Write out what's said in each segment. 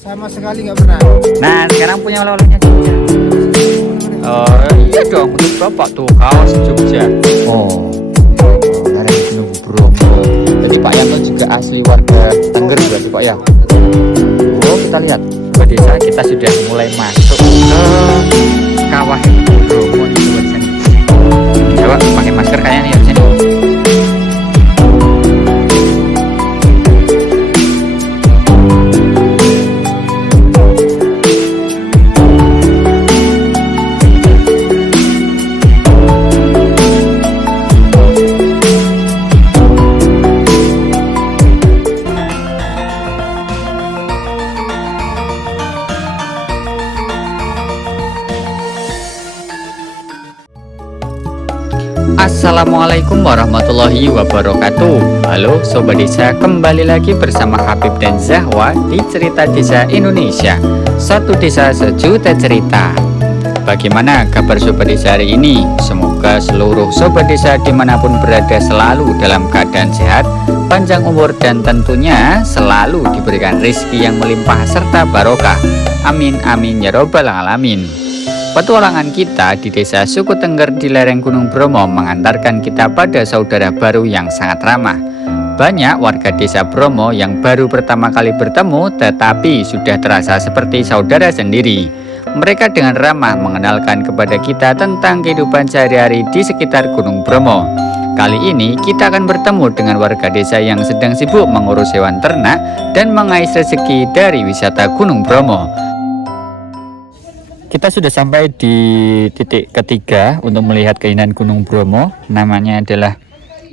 Sama sekali nggak pernah. Nah, sekarang punya oleh-olehnya Jogja. Oh iya dong, untuk bapak tuh kaos Jogja. Oh, dari Gunung Bromo. Jadi Pak Yanto juga asli warga Tengger berarti Pak ya. Oh, kita lihat di desa kita sudah mulai masuk ke kawah Gunung Bromo nih buat sini. Coba pakai masker kayaknya nih di sini. Assalamualaikum warahmatullahi wabarakatuh. Halo Sobat Desa, kembali lagi bersama Habib dan Zahwa di Cerita Desa Indonesia. Satu desa sejuta cerita. Bagaimana kabar Sobat Desa hari ini? Semoga seluruh Sobat Desa dimanapun berada selalu dalam keadaan sehat, panjang umur, dan tentunya selalu diberikan rezeki yang melimpah serta barokah. Amin amin ya robbal alamin. Petualangan kita di desa Suku Tengger di lereng Gunung Bromo mengantarkan kita pada saudara baru yang sangat ramah. Banyak warga desa Bromo yang baru pertama kali bertemu tetapi sudah terasa seperti saudara sendiri. Mereka dengan ramah mengenalkan kepada kita tentang kehidupan sehari-hari di sekitar Gunung Bromo. Kali ini kita akan bertemu dengan warga desa yang sedang sibuk mengurus hewan ternak dan mengais rezeki dari wisata Gunung Bromo. Kita sudah sampai di titik ketiga untuk melihat keindahan Gunung Bromo. Namanya adalah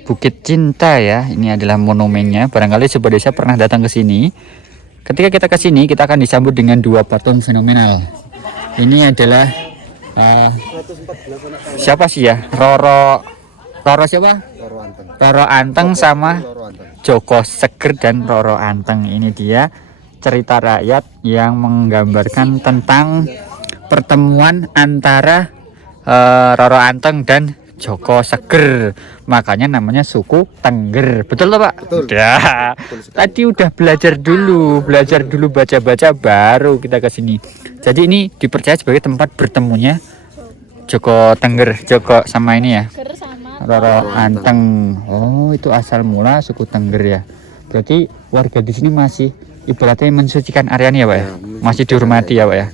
Bukit Cinta ya. Ini adalah monumennya. Barangkali Sobat Desa pernah datang ke sini. Ketika kita ke sini, kita akan disambut dengan dua patung fenomenal. Ini adalah siapa sih ya? Roro siapa? Roro Anteng sama Joko Seger dan Roro Anteng. Ini dia cerita rakyat yang menggambarkan tentang pertemuan antara Roro Anteng dan Joko Seger, makanya namanya suku Tengger. Betul loh Pak? Betul. Udah. Tadi udah belajar dulu baca-baca baru kita ke sini. Jadi ini dipercaya sebagai tempat bertemunya Joko Tengger, Joko sama ini ya, Roro Anteng. Oh, itu asal mula suku Tengger ya. Berarti warga di sini masih ibaratnya mensucikan areanya ya Pak ya, masih dihormati ya Pak ya.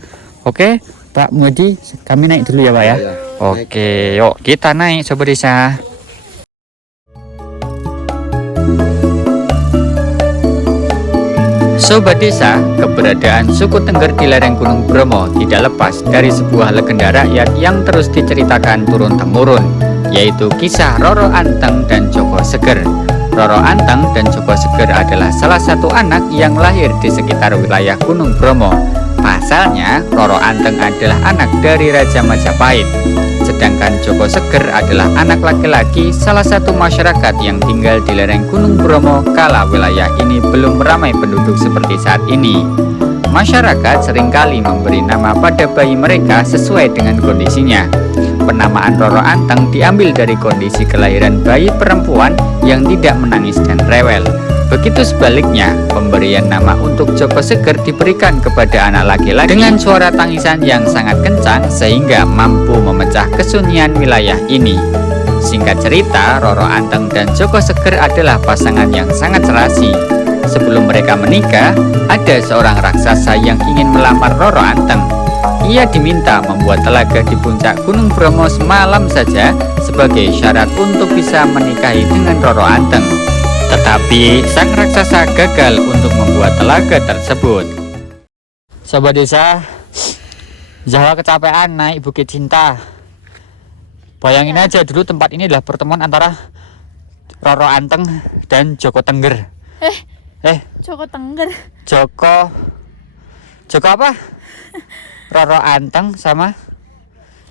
Oke Pak Mudi, kami naik dulu ya Pak ya. Oke, yuk kita naik Sobat Desa. Sobat Desa, keberadaan suku Tengger di lereng Gunung Bromo tidak lepas dari sebuah legenda rakyat yang terus diceritakan turun-temurun, yaitu kisah Roro Anteng dan Joko Seger. Roro Anteng dan Joko Seger adalah salah satu anak yang lahir di sekitar wilayah Gunung Bromo. Pasalnya, Roro Anteng adalah anak dari Raja Majapahit, sedangkan Joko Seger adalah anak laki-laki salah satu masyarakat yang tinggal di lereng Gunung Bromo kala wilayah ini belum ramai penduduk seperti saat ini. Masyarakat seringkali memberi nama pada bayi mereka sesuai dengan kondisinya. Penamaan Roro Anteng diambil dari kondisi kelahiran bayi perempuan yang tidak menangis dan rewel. Begitu sebaliknya, pemberian nama untuk Joko Seger diberikan kepada anak laki-laki dengan suara tangisan yang sangat kencang sehingga mampu memecah kesunyian wilayah ini. Singkat cerita, Roro Anteng dan Joko Seger adalah pasangan yang sangat serasi. Sebelum mereka menikah, ada seorang raksasa yang ingin melamar Roro Anteng. Ia diminta membuat telaga di puncak Gunung Bromo semalam saja sebagai syarat untuk bisa menikahi dengan Roro Anteng. Tetapi sang raksasa gagal untuk membuat telaga tersebut. Sobat Desa, Jawa kecapean naik Bukit Cinta. Bayangin aja dulu tempat ini adalah pertemuan antara Roro Anteng dan Joko Tengger. Joko Tengger. Joko apa? Roro Anteng sama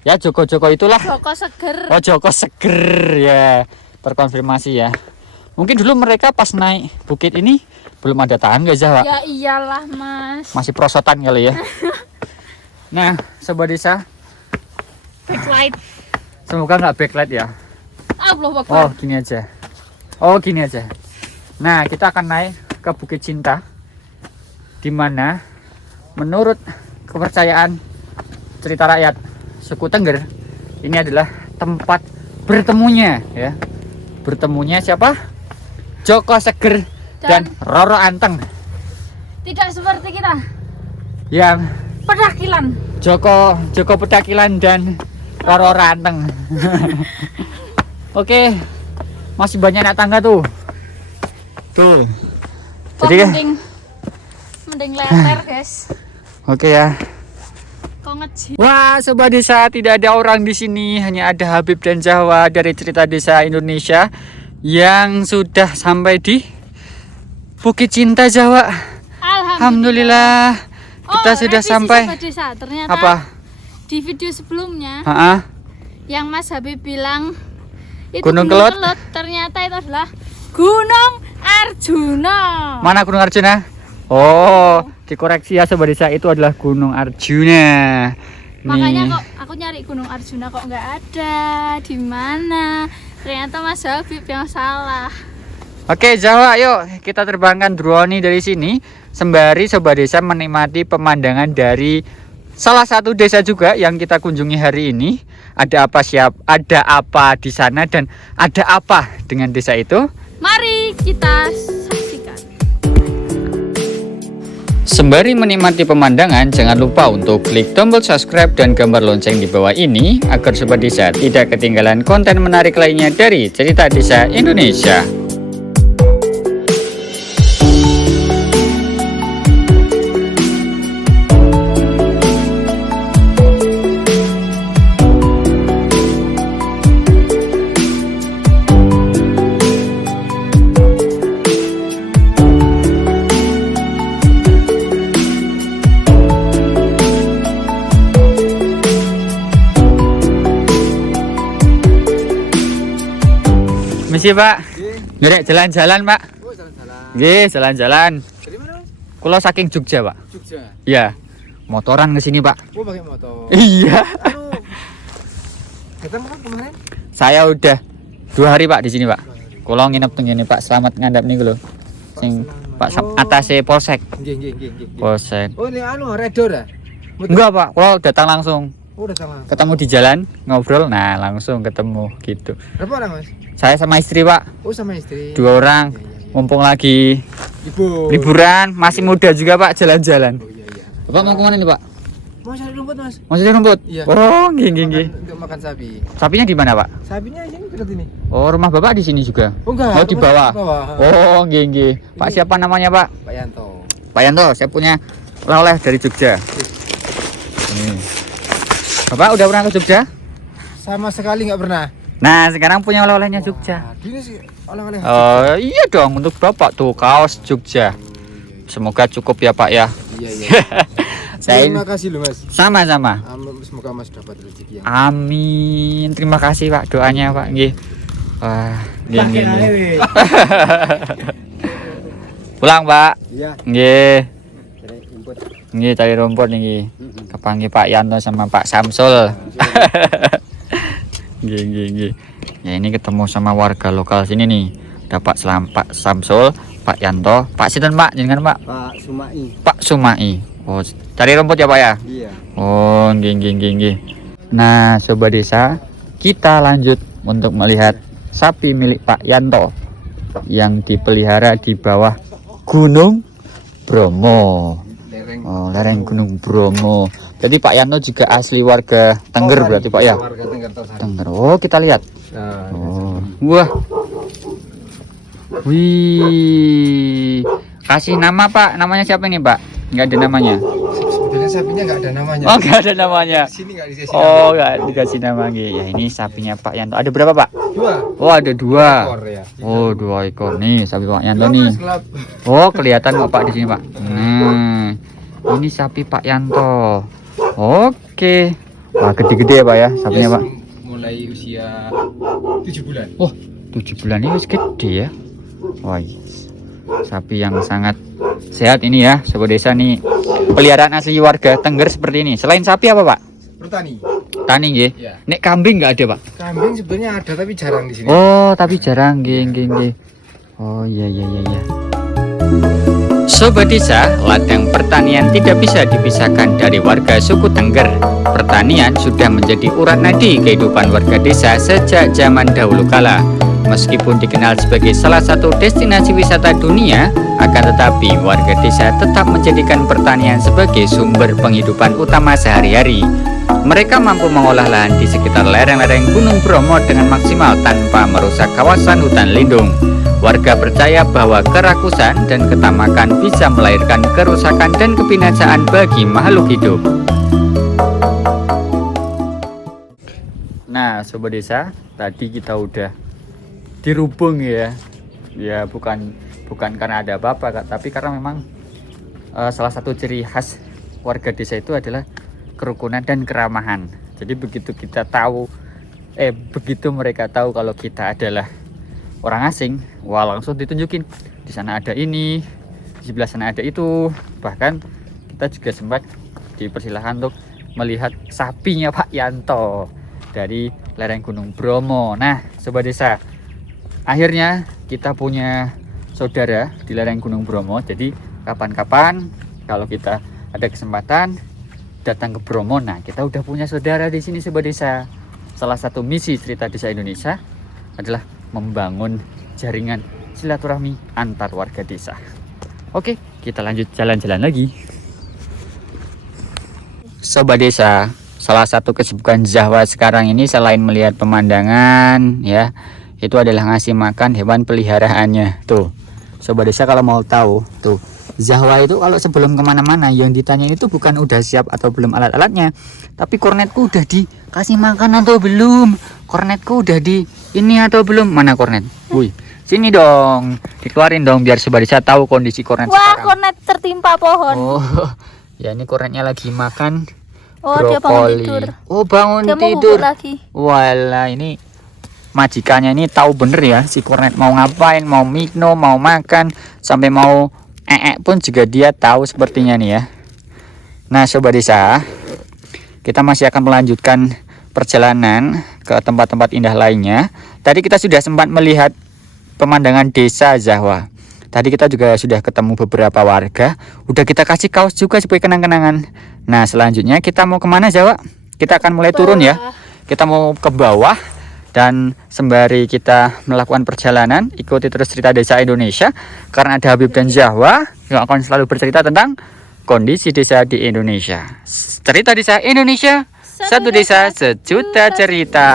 ya Joko itulah. Joko Seger. Oh, Joko Seger ya. Terkonfirmasi ya. Mungkin dulu mereka pas naik bukit ini belum ada tangga Jawa. Ya iyalah Mas. Masih prosotan kali ya. Nah, Sobat Desa, Backlight. semoga nggak backlight ya. Allah Oh, Akbar. gini aja. Nah, kita akan naik ke Bukit Cinta, di mana menurut kepercayaan cerita rakyat suku Tengger, ini adalah tempat bertemunya ya. Bertemunya siapa? Joko Seger dan Roro Anteng. Tidak seperti kita. Yang Pedakilan. Joko Pedakilan dan Roro Anteng. Oke. Masih banyak anak tangga tuh. Tuh. Jadi mending letter, guys. Oke ya. Kok ngejit. Wah, sobat desa, tidak ada orang di sini, hanya ada Habib dan Jawa dari Cerita Desa Indonesia yang sudah sampai di Bukit Cinta Jawa. Alhamdulillah. Kita sudah sampai. Sobat desa, ternyata Apa? di video sebelumnya yang Mas Habib bilang itu Gunung Kelut. Ternyata itu adalah Gunung Arjuna. Mana Gunung Arjuna? Oh, dikoreksi ya sobat desa, itu adalah Gunung Arjuna. Makanya kok aku nyari Gunung Arjuna kok nggak ada. Di mana? Ternyata Mas Habib yang salah. Oke Jawa, yuk kita terbangkan drone dari sini sembari sobat desa menikmati pemandangan dari salah satu desa juga yang kita kunjungi hari ini. Ada apa di sana dan ada apa dengan desa itu? Mari kita saksikan. Sembari menikmati pemandangan, jangan lupa untuk klik tombol subscribe dan gambar lonceng di bawah ini agar sobat desa tidak ketinggalan konten menarik lainnya dari Cerita Desa Indonesia. Misi Pak, ngerek jalan-jalan Pak. Oh, jalan-jalan. Nggih, jalan-jalan. Dari mana? Kulo saking Jogja Pak. Jogja. Iya, motoran ke sini Pak. Oh, pakai motor. Iya. Anu, datang kan kemarin? Saya udah 2 hari Pak di sini Pak. Kulo nginep teng ngene Pak, selamat ngandap niku lho. Sing Pak atase Polsek. Nggih. Polsek. Oh, ini anu redor ya? Enggak Pak, kulo datang langsung. Oh, datang langsung. Ketemu di jalan, ngobrol, nah langsung ketemu gitu. Berapa orang, Mas? Saya sama istri Pak, Oh, sama istri. 2 orang. Iya. Mumpung lagi Libur. liburan, masih muda juga Pak, jalan-jalan. Oh, iya. Bapak mau kemana nih Pak? Mau cari rumput, Mas? Mau cari rumput? Iya. Oh, nggih. Untuk makan sapi. Sapinya di mana Pak? Sapinya ini dekat ini. Oh, rumah Bapak di sini juga? Oh, enggak. Oh, di bawah. Oh, nggih. Pak Ini. siapa namanya Pak? Pak Yanto. Pak Yanto, saya punya oleh-oleh dari Jogja. Ini. Bapak udah pernah ke Jogja? Sama sekali nggak pernah. Nah, sekarang punya oleh-olehnya Jogja. Wah, ini sih oleh-oleh. Oh, iya dong, untuk Bapak tuh kaos Jogja. Semoga cukup ya Pak ya. Iya. Saya Terima kasih loh, Mas. sama-sama. Semoga Mas dapat rezeki yang Amin. Terima kasih Pak doanya Pak. Nggih. Wah, nggih. Pulang Pak. Iya. Nggih. Cari rumput. Nggih, cari rumput niki. Kepanggil Pak Yanto sama Pak Samsul. Nggih. Ya ini ketemu sama warga lokal sini nih. Ada Pak Samsul, Pak Yanto, Pak sinten Pak? Jenengan Pak? Pak Sumai. Pak Sumai. Oh, cari rumput ya Pak ya? Iya. Oh, nggih. Nah, sobat desa, kita lanjut untuk melihat sapi milik Pak Yanto yang dipelihara di bawah Gunung Bromo. Oh, lereng Gunung Bromo. Jadi Pak Yanto juga asli warga Tengger berarti Pak ya? Warga Tengger Tosari. Tengger. Oh, kita lihat. Nah, Oh, wah. Wih. Kasih nama Pak. Namanya siapa ini Pak? Nggak ada namanya. sebetulnya sapinya nggak ada namanya. Oh, nggak ada namanya. Di sini nggak dikasih Oh, nggak dikasih nama. Ya, ini sapinya Pak Yanto. Ada berapa Pak? Dua. Oh, ada 2. Ekor ya. Oh, 2 ekor nih sapi Pak Yanto Gelap, nih. Mas, gelap. Oh, kelihatan kok Pak di sini Pak. Ini sapi Pak Yanto. Oke. Wah, gede-gede ya Pak ya sapinya Yes, Pak. mulai usia 7 bulan. Oh, 7 bulan ini wis gede ya. Wah, yes. Sapi yang sangat sehat ini ya, sobat desa nih. Peliharaan asli warga Tengger seperti ini. Selain sapi apa Pak? Bertani. Tani nggih. Ya. Nek kambing nggak ada Pak? Kambing sebenarnya ada tapi jarang di sini. Oh, tapi jarang nggih. Oh, iya. Sobat Desa, ladang pertanian tidak bisa dipisahkan dari warga suku Tengger. Pertanian sudah menjadi urat nadi kehidupan warga desa sejak zaman dahulu kala. Meskipun dikenal sebagai salah satu destinasi wisata dunia, akan tetapi warga desa tetap menjadikan pertanian sebagai sumber penghidupan utama sehari-hari. Mereka mampu mengolah lahan di sekitar lereng-lereng Gunung Bromo dengan maksimal tanpa merusak kawasan hutan lindung. Warga percaya bahwa kerakusan dan ketamakan bisa melahirkan kerusakan dan kebinasaan bagi makhluk hidup. Nah, Sobat Desa, tadi kita udah dirubung ya. Ya bukan karena ada apa-apa, Kak, tapi karena memang salah satu ciri khas warga desa itu adalah kerukunan dan keramahan. Jadi begitu mereka tahu kalau kita adalah orang asing, wah langsung ditunjukin di sana ada ini, di sebelah sana ada itu. Bahkan kita juga sempat dipersilahkan untuk melihat sapinya Pak Yanto dari lereng Gunung Bromo. Nah, Sobat Desa, akhirnya kita punya saudara di lereng Gunung Bromo. Jadi kapan-kapan kalau kita ada kesempatan datang ke Bromo, nah kita udah punya saudara di sini, Sobat Desa. Salah satu misi Cerita Desa Indonesia adalah membangun jaringan silaturahmi antar warga desa. Oke, kita lanjut jalan-jalan lagi. Sobat Desa, salah satu kesibukan Zahwa sekarang ini selain melihat pemandangan ya, itu adalah ngasih makan hewan peliharaannya. Tuh, Sobat Desa kalau mau tahu, tuh Zahwa itu kalau sebelum kemana-mana yang ditanya itu bukan udah siap atau belum alat-alatnya, tapi kornetku udah dikasih makan atau belum, kornetku udah di ini atau belum. Mana kornet? Wih, sini dong, dikeluarin dong biar Sobat Desa tahu kondisi kornet Wah, sekarang. kornet tertimpa pohon. Oh, ya ini kornetnya lagi makan Oh, brokoli. dia bangun tidur. Oh, bangun Dia mau tidur. bubuk lagi. Walah, ini majikannya ini tahu bener ya si kornet mau ngapain, mau mikno, mau makan, sampai mau pun juga dia tahu sepertinya nih ya. Nah, Sobat Desa, kita masih akan melanjutkan perjalanan ke tempat-tempat indah lainnya. Tadi kita sudah sempat melihat pemandangan desa Zahwa. Tadi kita juga sudah ketemu beberapa warga, udah kita kasih kaos juga sebagai kenang-kenangan. Nah, selanjutnya kita mau kemana, Zahwa? Kita akan mulai turun ya. Kita mau ke bawah. Dan sembari kita melakukan perjalanan, ikuti terus Cerita Desa Indonesia, karena ada Habib dan Zahwa yang akan selalu bercerita tentang kondisi desa di Indonesia. Cerita Desa Indonesia, satu desa sejuta cerita.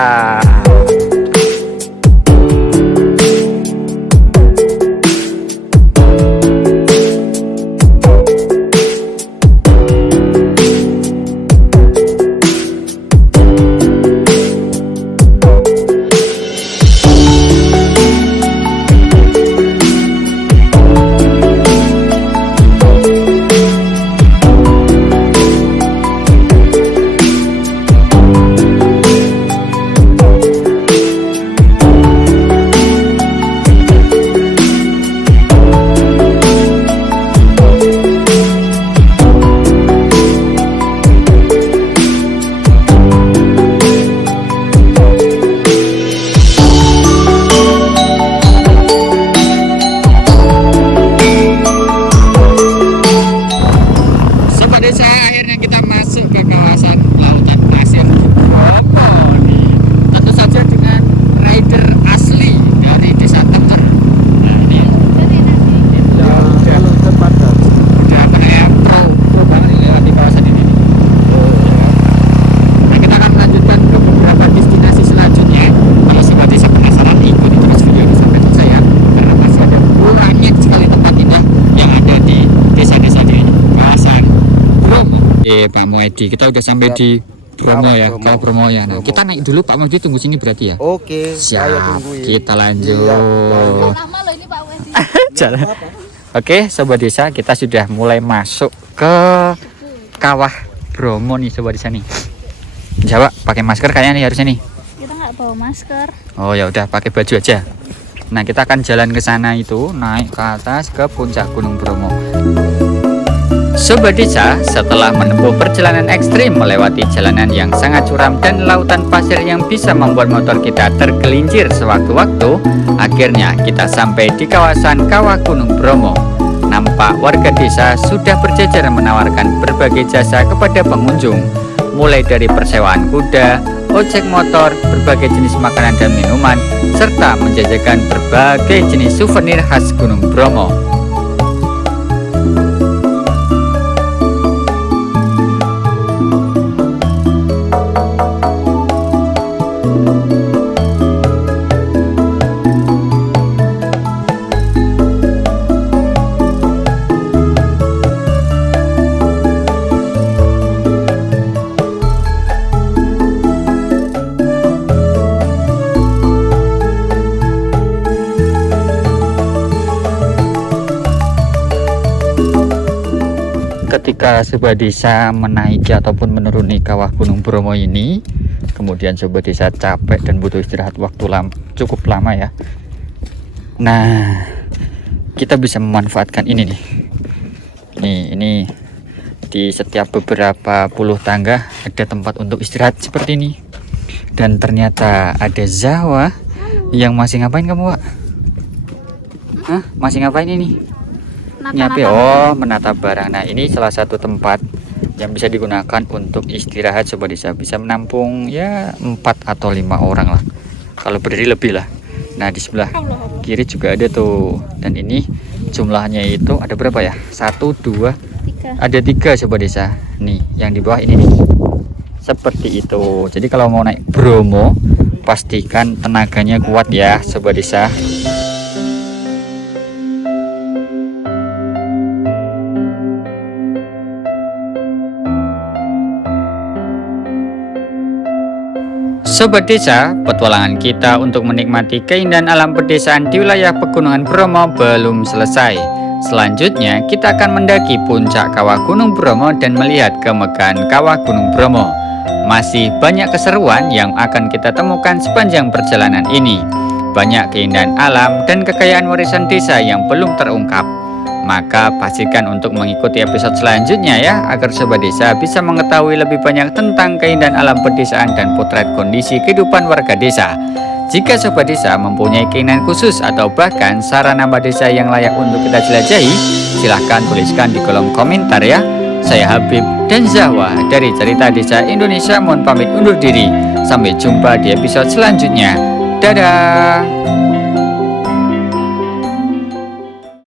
Pak Muedi, kita udah sampai di Bromo ya, Kawah Bromo ya. Nah, kita naik dulu Pak Muedi, tunggu sini berarti ya. Oke, siap. Kita lanjut. Lama loh ini Pak Wedi. Jalan. Oke, Sobat Desa, kita sudah mulai masuk ke Kawah Bromo nih, Sobat Desa nih. Jawa, pakai masker kayaknya nih harusnya nih. Kita nggak bawa masker. Oh ya udah, pakai baju aja. Nah, kita akan jalan ke sana itu, naik ke atas ke puncak Gunung Bromo. Sobat Desa, setelah menempuh perjalanan ekstrim melewati jalanan yang sangat curam dan lautan pasir yang bisa membuat motor kita tergelincir sewaktu-waktu, akhirnya kita sampai di kawasan Kawah Gunung Bromo. nampak warga desa sudah berjejer menawarkan berbagai jasa kepada pengunjung, mulai dari persewaan kuda, ojek motor, berbagai jenis makanan dan minuman, serta menjajakan berbagai jenis souvenir khas Gunung Bromo. Ketika sebuah desa menaiki ataupun menuruni kawah Gunung Bromo ini, kemudian sebuah desa capek dan butuh istirahat waktu cukup lama ya. Nah, kita bisa memanfaatkan ini nih. Ini di setiap beberapa puluh tangga ada tempat untuk istirahat seperti ini. Dan ternyata ada Zawa yang masih ngapain kamu, Wak? Hah? Masih ngapain ini? Nyapi, oh menata barang. Nah, ini salah satu tempat yang bisa digunakan untuk istirahat sebuah desa, bisa menampung ya 4 atau 5 orang lah, kalau berdiri lebih lah. Nah, di sebelah kiri juga ada tuh, dan ini jumlahnya itu ada berapa ya, 1, 2, 3. Ada 3 sebuah desa nih, yang di bawah ini nih, seperti itu. Jadi kalau mau naik Bromo, pastikan tenaganya kuat ya sebuah desa. Sobat Desa, petualangan kita untuk menikmati keindahan alam pedesaan di wilayah Pegunungan Bromo belum selesai. Selanjutnya, kita akan mendaki puncak kawah Gunung Bromo dan melihat kemegahan kawah Gunung Bromo. Masih banyak keseruan yang akan kita temukan sepanjang perjalanan ini. Banyak keindahan alam dan kekayaan warisan desa yang belum terungkap. Maka pastikan untuk mengikuti episode selanjutnya ya, agar Sobat Desa bisa mengetahui lebih banyak tentang keindahan alam pedesaan dan potret kondisi kehidupan warga desa. Jika Sobat Desa mempunyai keinginan khusus atau bahkan saran nama desa yang layak untuk kita jelajahi, silahkan tuliskan di kolom komentar ya. Saya Habib dan Zawa dari Cerita Desa Indonesia mohon pamit undur diri. Sampai jumpa di episode selanjutnya. Dadah.